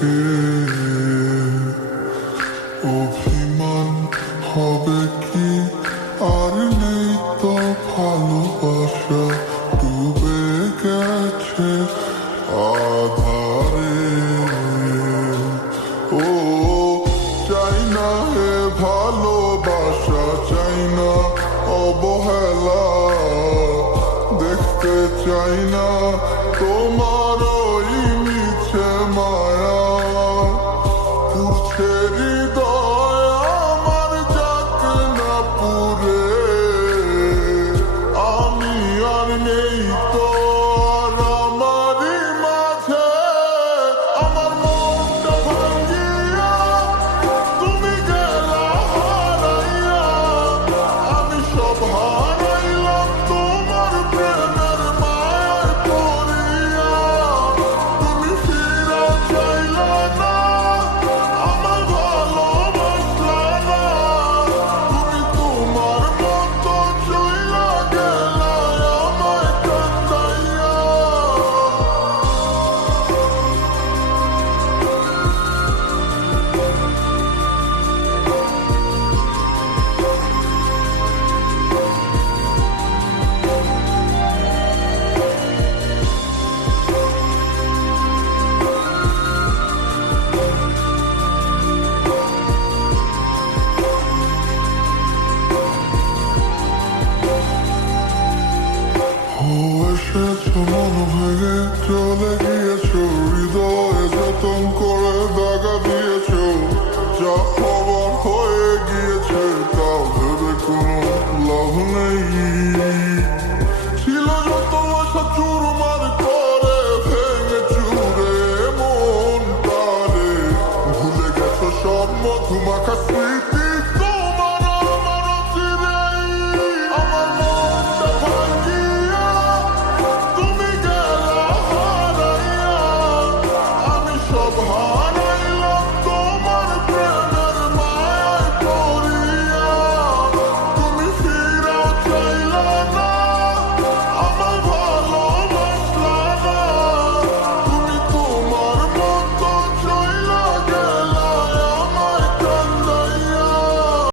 থেকে অভিমান হবে কি আর নেই তো ভালোবাসা ডুবে গেছে আধারে ও চাই না হে ভালোবাসা চাই না অবহেলা দেখতে চাই না তোমার ওই মিছে মায়া পুরছে হৃদয় আমার যাক না পুরে আমি আর নেই তো আর আমারই মাঝে আমার মনটা ভাঙিয়া তুমি গেলা হারাইয়া আমি সব হারাইলাম তোমার প্রেমের মায়ায় পড়িয়া তুমি ফিরে চাইলা না আমার ভালোবাসলা না তুমি তোমার মতো চইলা গেলা আমায় কান্দাইয়া এসেছো মন ভেঙে চলে গিয়েছো হৃদয়ে যতন করে দাগা দিয়েছো যা খবর হয়ে গিয়েছে তা ভেবে কোনো লাভ নেই ছিল যত আশা চুরমার করে ভেঙে চুরে মন তারে ভুলে গেছো সব মধুমাখা স্মৃতি তোমার আমার চিরেই আমার মনটা ভাঙিয়া তুমি গেলা হারাইয়া আমি সব হারাইয়া